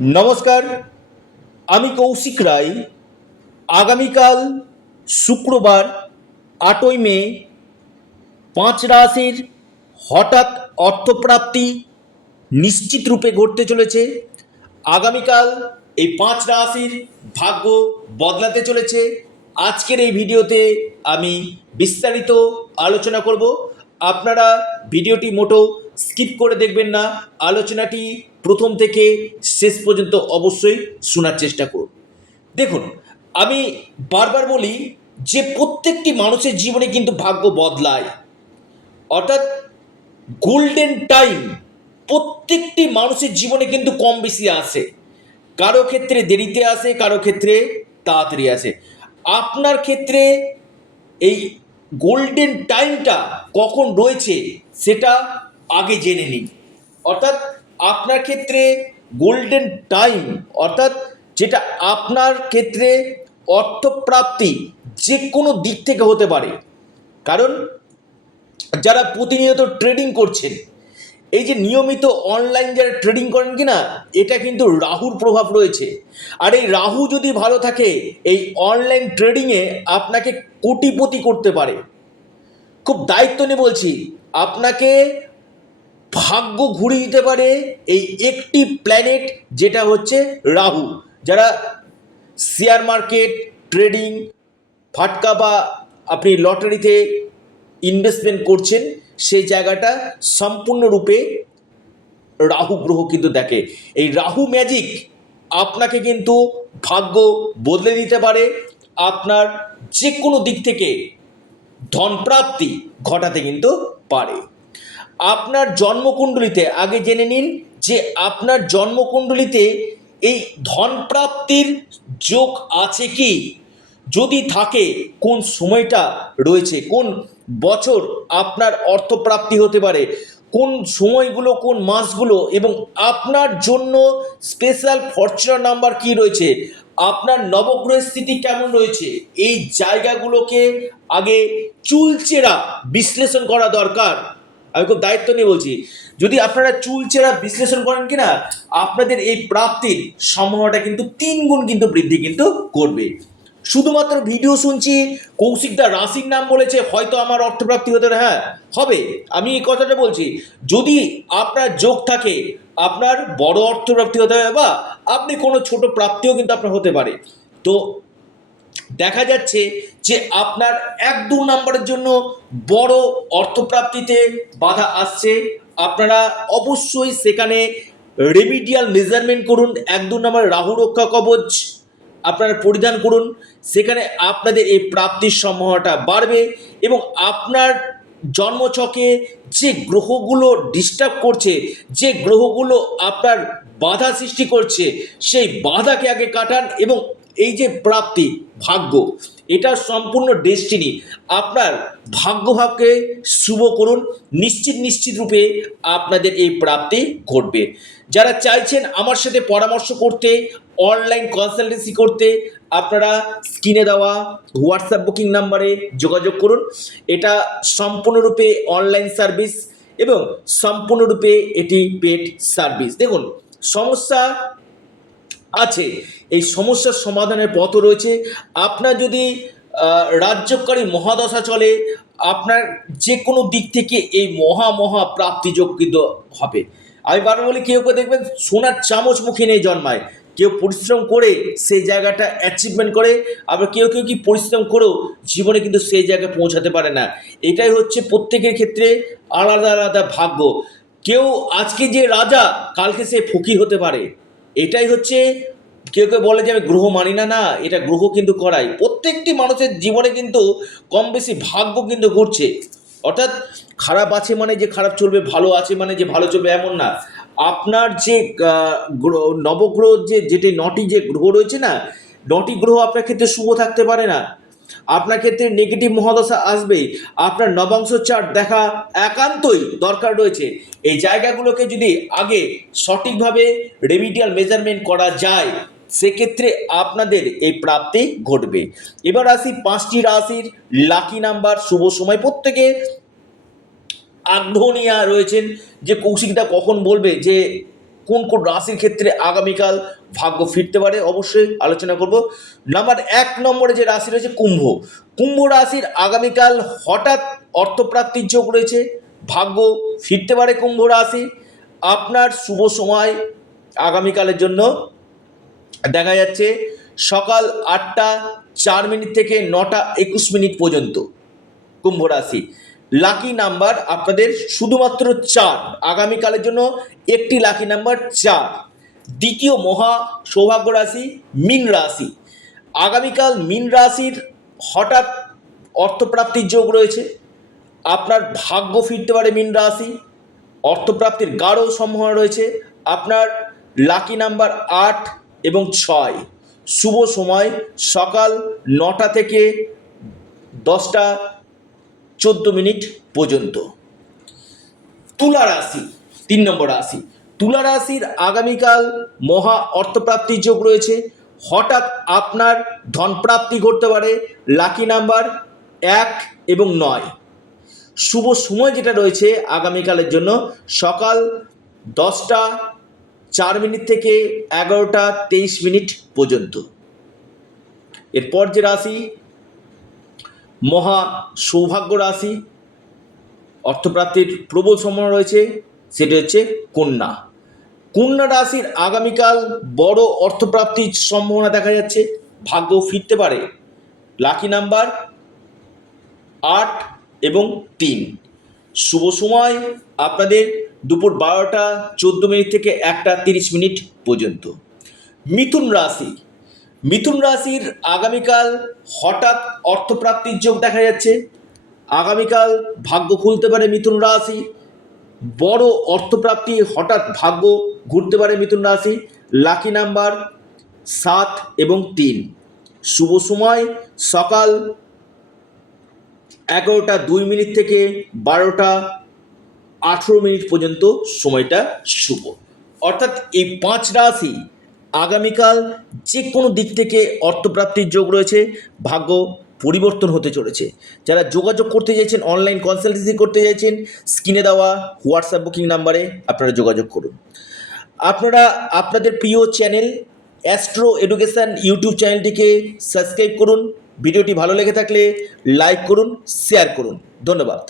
নমস্কার, আমি কৌশিক রায়। আগামীকাল শুক্রবার 8ই মে 5 রাশির হঠাৎ অর্থপ্রাপ্তি নিশ্চিত রূপে ঘটতে চলেছে। আগামীকাল এই 5 রাশির ভাগ্য বদলাতে চলেছে। আজকের এই ভিডিওতে আমি বিস্তারিত আলোচনা করব। আপনারা ভিডিওটি মোটো স্কিপ করে দেখবেন না, আলোচনাটি প্রথম থেকে শেষ পর্যন্ত অবশ্যই শোনার চেষ্টা করুন। দেখুন, আমি বারবার বলি যে প্রত্যেকটি মানুষের জীবনে কিন্তু ভাগ্য বদলায়, অর্থাৎ গোল্ডেন টাইম প্রত্যেকটি মানুষের জীবনে কিন্তু কম বেশি আসে। কারো ক্ষেত্রে দেরিতে আসে, কারো ক্ষেত্রে তাড়াতাড়ি আসে। আপনার ক্ষেত্রে এই গোল্ডেন টাইমটা কখন রয়েছে সেটা আগে জেনে নিন। অর্থাৎ আপনার ক্ষেত্রে গোল্ডেন টাইম অর্থাৎ যেটা আপনার ক্ষেত্রে অর্থপ্রাপ্তি যে কোনো দিক থেকে হতে পারে। কারণ যারা প্রতিনিয়ত ট্রেডিং করছেন, এই যে নিয়মিত অনলাইন যারা ট্রেডিং করেন কিনা, এটা কিন্তু রাহুর প্রভাব রয়েছে। আর এই রাহু যদি ভালো থাকে, এই অনলাইন ট্রেডিংয়ে আপনাকে কোটিপতি করতে পারে। খুব দায়িত্ব নিয়ে বলছি, আপনাকে ভাগ্য ঘুরিয়ে দিতে পারে এই একটি প্ল্যানেট, যেটা হচ্ছে রাহু। যারা শেয়ার মার্কেট ট্রেডিং ফাটকা বা আপনি লটারিতে ইনভেস্টমেন্ট করছেন, সেই জায়গাটা সম্পূর্ণরূপে রাহু গ্রহ কিন্তু দেখে। এই রাহু ম্যাজিক আপনাকে কিন্তু ভাগ্য বদলে দিতে পারে, আপনার যে কোনো দিক থেকে ধনপ্রাপ্তি ঘটাতে কিন্তু পারে। আপনার জন্মকুণ্ডলিতে আগে জেনে নিন যে আপনার জন্মকুণ্ডলিতে এই ধনপ্রাপ্তির যোগ আছে কি, যদি থাকে কোন সময়টা রয়েছে, কোন বছর আপনার অর্থপ্রাপ্তি হতে পারে, কোন সময়গুলো, কোন মাসগুলো, এবং আপনার জন্য স্পেশাল ফরচুনার নাম্বার কি রয়েছে, আপনার নবগ্রহের স্থিতি কেমন রয়েছে, এই জায়গাগুলোকে আগে চুলচেরা বিশ্লেষণ করা দরকার। আমি খুব দায়িত্ব নিয়ে বলছি, যদি আপনারা চুলচেরা বিশ্লেষণ করেন কিনা, আপনাদের এই প্রাপ্তির সম্ভাবনাটা কিন্তু 3 গুণ কিন্তু বৃদ্ধি কিন্তু করবে। শুধুমাত্র ভিডিও শুনছি, কৌশিকদা রাশির নাম বলেছে, হয়তো আমার অর্থপ্রাপ্তি হতে পারে। হ্যাঁ, হবে। আমি এই কথাটা বলছি, যদি আপনার যোগ থাকে, আপনার বড় অর্থপ্রাপ্তি হতে পারে, বা আপনি কোনো ছোট প্রাপ্তিও কিন্তু আপনার হতে পারে। তো দেখা যাচ্ছে যে আপনার 1-2 নাম্বারের জন্য বড় অর্থপ্রাপ্তিতে বাধা আসছে। আপনারা অবশ্যই সেখানে রেমিডিয়াল মেজারমেন্ট করুন। 1-2 নাম্বার রাহু রক্ষা কবচ আপনারা পরিধান করুন, সেখানে আপনাদের এই প্রাপ্তির সম্ভাবনাটা বাড়বে। এবং আপনার জন্মছকে যে গ্রহগুলো ডিস্টার্ব করছে, যে গ্রহগুলো আপনার বাধা সৃষ্টি করছে, সেই বাধাকে আগে কাটান। এবং এই যে প্রাপ্তি, ভাগ্য, এটা সম্পূর্ণ ডেস্টিনি। আপনার ভাগ্যভাবকে শুভ করুন, নিশ্চিত রূপে আপনাদের এই প্রাপ্তি ঘটবে। যারা চাইছেন আমার সাথে পরামর্শ করতে, অনলাইন কনসালটেন্সি করতে, আপনারা স্ক্রিনে দেওয়া হোয়াটসঅ্যাপ বুকিং নাম্বারে যোগাযোগ করুন। এটা সম্পূর্ণরূপে অনলাইন সার্ভিস এবং সম্পূর্ণরূপে এটি পেড সার্ভিস। দেখুন, সমস্যা আছে, এই সমস্যার সমাধানের পথও রয়েছে। আপনার যদি রাজ্যকারী মহাদশা চলে, আপনার যে কোনো দিক থেকে এই মহা প্রাপ্তিযোগ কিন্তু হবে। আমি বারবার বলি, কেউ দেখবেন সোনার চামচ মুখে নিয়ে জন্মায়, কেউ পরিশ্রম করে সেই জায়গাটা অ্যাচিভমেন্ট করে, আবার কেউ কি পরিশ্রম করেও জীবনে কিন্তু সেই জায়গায় পৌঁছাতে পারে না। এটাই হচ্ছে প্রত্যেকের ক্ষেত্রে আলাদা ভাগ্য। কেউ আজকে যে রাজা, কালকে সে ফকির হতে পারে। এটাই হচ্ছে, কেউ বলে যে আমি গ্রহ মানি না, না, এটা গ্রহ কিন্তু করাই। প্রত্যেকটি মানুষের জীবনে কিন্তু কম বেশি ভাগ্য কিন্তু ঘুরছে। অর্থাৎ খারাপ আছে মানে যে খারাপ চলবে, ভালো আছে মানে যে ভালো চলবে, এমন না। আপনার যে নবগ্রহ যেটি 9টি যে গ্রহ রয়েছে না, 9টি গ্রহ আপনার ক্ষেত্রে শুভ থাকতে পারে না। আপনার ক্ষেত্রে নেগেটিভ মহাদশা আসবেই। আপনার নবাংশ চার্ট দেখা একান্তই দরকার রয়েছে। এই জায়গাগুলোকে যদি আগে সঠিকভাবে রেমিডিয়াল মেজারমেন্ট করা যায়, সেক্ষেত্রে আপনাদের এই প্রাপ্তি ঘটবে। এবার আসি 5টি রাশির লাকি নাম্বার, শুভ সময়। প্রত্যেকে আগ্রহ নিয়ে রয়েছেন যে কৌশিকদা কখন বলবে যে কোন কোন রাশির ক্ষেত্রে আগামীকাল ভাগ্য ফিরতে পারে অবশ্যই আলোচনা করব। নাম্বার 1 নম্বরে যে রাশি রয়েছে কুম্ভ। কুম্ভ রাশির আগামীকাল হঠাৎ অর্থপ্রাপ্তির যোগ রয়েছে, ভাগ্য ফিরতে পারে কুম্ভ রাশি। আপনার শুভ সময় আগামীকালের জন্য দেখা যাচ্ছে সকাল 8টা 4 মিনিট থেকে 9টা 21 মিনিট পর্যন্ত কুম্ভ রাশি। লাকি নাম্বার আপনাদের শুধুমাত্র 4, আগামীকালের জন্য একটি লাকি নাম্বার 4। দ্বিতীয় মহা সৌভাগ্য রাশি মীন রাশি। আগামীকাল মীন রাশির হঠাৎ অর্থপ্রাপ্তির যোগ রয়েছে, আপনার ভাগ্য ফিরতে পারে মীন রাশি, অর্থপ্রাপ্তির গাঢ় সম্ভাবনা রয়েছে। আপনার লাকি নাম্বার 8 এবং 6। শুভ সময় সকাল 9টা থেকে 10টা 14 মিনিট পর্যন্ত। তুলা রাশি 3 নম্বর রাশি। তুলা রাশির আগামীকাল মহা অর্থপ্রাপ্তির যোগ রয়েছে, হঠাৎ আপনার ধনপ্রাপ্তি ঘটতে পারে। লাকি নাম্বার 1 এবং 9। শুভ সময় যেটা রয়েছে আগামীকালের জন্য সকাল 10টা 4 মিনিট থেকে 11টা 23 মিনিট পর্যন্ত। এরপর যে রাশি মহা সৌভাগ্য রাশি, অর্থপ্রাপ্তির প্রবল সম্ভাবনা রয়েছে, সেটি হচ্ছে কন্যা। কন্যা রাশির আগামীকাল বড় অর্থপ্রাপ্তির সম্ভাবনা দেখা যাচ্ছে, ভাগ্য ফিরতে পারে। লাকি নাম্বার 8 এবং 3। শুভ সময় আপনাদের দুপুর 12টা 14 মিনিট থেকে 1টা 30 মিনিট পর্যন্ত। মিথুন রাশি। মিথুন রাশির আগামীকাল হঠাৎ অর্থপ্রাপ্তির যোগ দেখা যাচ্ছে, আগামীকাল ভাগ্য খুলতে পারে মিথুন রাশি, বড় অর্থপ্রাপ্তি হঠাৎ ভাগ্য ঘুরতে পারে মিথুন রাশি। লাকি নাম্বার 7 এবং 3। শুভ সময় সকাল 11টা 2 মিনিট থেকে 12টা 18 মিনিট পর্যন্ত সময়টা শুভ। অর্থাৎ এই 5 রাশি আগামীকাল যে কোনো দিক থেকে অর্থপ্রাপ্তির যোগ রয়েছে, ভাগ্য পরিবর্তন হতে চলেছে। যারা যোগাযোগ করতে চাইছেন, অনলাইন কনসালটেন্সি করতে চাইছেন, স্ক্রিনে দেওয়া হোয়াটসঅ্যাপ বুকিং নাম্বারে আপনারা যোগাযোগ করুন। আপনারা আপনাদের প্রিয় চ্যানেল অ্যাস্ট্রো এডুকেশান ইউটিউব চ্যানেলটিকে সাবস্ক্রাইব করুন। ভিডিওটি ভালো লেগে থাকলে লাইক করুন, শেয়ার করুন। ধন্যবাদ।